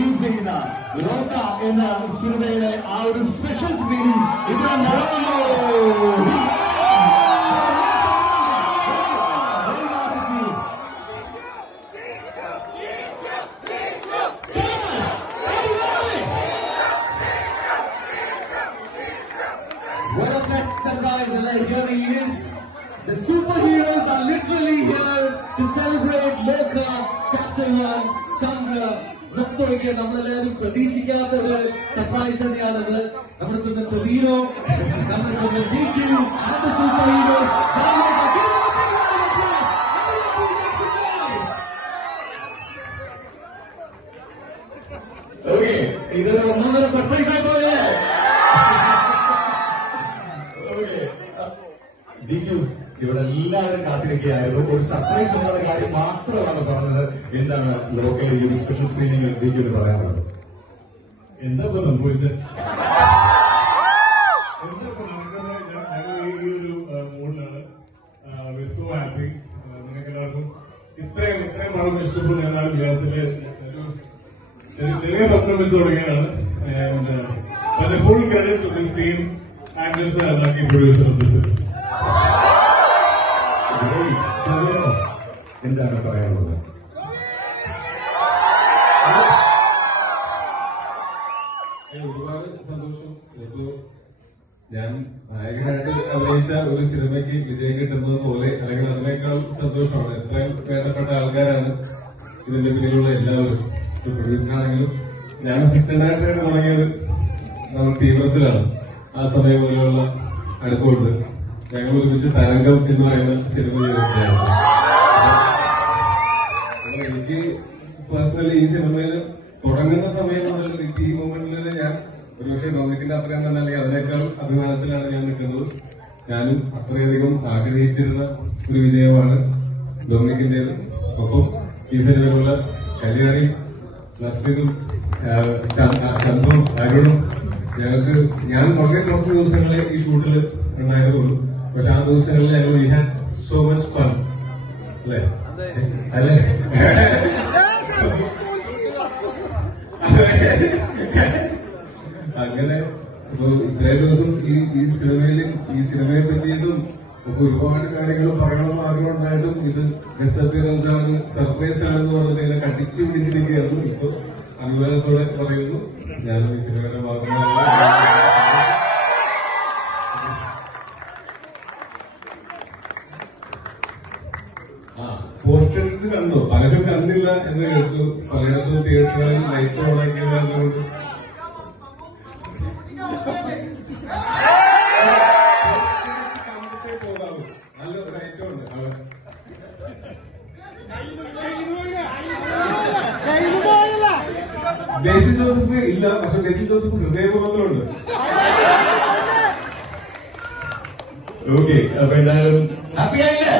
Release ചെയ്യുന്ന ലോക എന്ന സിനിമയിലെ ആ ഒരു സ്പെഷ്യൽ സ്ക്രീനിങ് ഇവിടെ നടന്നു. What a best surprise, and here he is. The superheroes are literally here to celebrate Loka Chapter 1, Chandra. നമുക്ക് നമ്മളെല്ലാവരും പ്രതീക്ഷിക്കാത്ത ഒരു സർപ്രൈസ് തന്നെയാണത്. നമ്മുടെ സ്വന്തം ടൊവിനോ, നമ്മുടെ സ്വന്തം DQ, and the superheroes. Okay, ഇതൊരു ഒന്നൊന്നര സർപ്രൈസ് ആയി പോലെ. ഇവിടെ എല്ലാവരും കാത്തിരിക്കുകയായിരുന്നു. ഒരു സർപ്രൈസ് എന്നുള്ള കാര്യം മാത്രമാണ് പറഞ്ഞത്. എന്താണ് ലോക്കൽ ഈ സ്പെഷ്യൽ സ്ക്രീനിങ് DQ പറയാനുള്ളത്? എന്താ ഇപ്പൊ സംഭവിച്ചത്? ഞങ്ങൾ ഈ ഒരു മൂഡിലാണ്. So happy. നിങ്ങൾക്ക് എല്ലാവർക്കും ഇത്രയും വളരെ ഇഷ്ടപ്പെട്ടു. ഞങ്ങൾ വിചാരിച്ചില് ചെറിയ സ്വപ്നം വെച്ച് തുടങ്ങിയതാണ്. Full credit to this team and this producer of this film. എന്താണ് പറയാനുള്ളത്? ഒരുപാട് സന്തോഷം. ഇപ്പോ ഞാൻ നായകനായിട്ട് അഭിനയിച്ച ഒരു സിനിമയ്ക്ക് വിജയം കിട്ടുന്നത് പോലെ അല്ലെങ്കിൽ അതിനേക്കാൾ സന്തോഷമാണ്. എത്രയും വേണ്ടപ്പെട്ട ആൾക്കാരാണ് ഇതിന്റെ പിന്നിലുള്ള എല്ലാവരും. ഇപ്പൊ പ്രൊഡ്യൂസറാണെങ്കിലും ഞാൻ അസിസ്റ്റന്റായിട്ട് തുടങ്ങിയത് നമ്മൾ തീവ്രത്തിലാണ്. ആ സമയം പോലെയുള്ള അടുപ്പമുണ്ട്. ഞങ്ങൾ ഒരുമിച്ച് തരംഗം എന്ന് പറയുന്ന സിനിമ ചെയ്തിട്ടാണ്. എനിക്ക് പേഴ്സണലി ഈ സിനിമയിൽ തുടങ്ങുന്ന സമയം മുതൽ ഈ മൊമെന്റിൽ ഞാൻ ഒരുപക്ഷെ ഡൊമിനിക്കിന്റെ അത്രയും തന്നെ അല്ലെങ്കിൽ അതിനേക്കാൾ അഭിമാനത്തിലാണ് ഞാൻ നിൽക്കുന്നത്. ഞാനും അത്രയധികം ആഗ്രഹിച്ചിരുന്ന ഒരു വിജയമാണ് ഡൊമിനിക്കിന്റേത്. ഒപ്പം ഈ സിനിമയിലുള്ള കല്യാണി, നസ്രീനും, ചന്ദ്രും, അരുണും ഞാൻ വളരെ കുറച്ച് ദിവസങ്ങളെ ഈ ഷൂട്ടിൽ ഉണ്ടായതുള്ളൂ. പക്ഷെ ആ ദിവസങ്ങളിൽ ഞങ്ങൾ we had so much fun. അല്ലേ? അങ്ങനെ ഇപ്പൊ ഇത്രയും ദിവസം ഈ സിനിമയെ പറ്റിയിട്ടും ഒക്കെ ഒരുപാട് കാര്യങ്ങൾ പറയണമെന്ന് ആഗ്രഹം ഉണ്ടായിട്ടും ഇത് ഗസ്റ്റ് അപ്പിയറൻസ് ആണ്, സർപ്രൈസ് ആണെന്ന് പറഞ്ഞിട്ട് ഇങ്ങനെ കടിച്ചു പിടിച്ചിരിക്കുകയായിരുന്നു. ഇപ്പൊ അഭിമാനത്തോടെ പറയുന്നു ഞാനും ഈ സിനിമയുടെ ഭാഗമായി. പോസ്റ്റേഴ്സ് കണ്ടോ? പലരും കണ്ടില്ല എന്ന് കേട്ടു. പലയിടത്തും തിയേറ്ററുകളിൽ ലൈറ്റ് ഓണാക്കിയതുകൊണ്ട് കണ്ടിട്ടേ പോകാവൂ. നല്ല ലൈറ്റുണ്ട്. ഡെസി ജോസഫ് ഇല്ല, പക്ഷെ ഡെസി ജോസഫ് ഹൃദയബോധമുണ്ട്. ഓക്കെ, അപ്പൊ എന്തായാലും ഹാപ്പി ആയില്ലേ?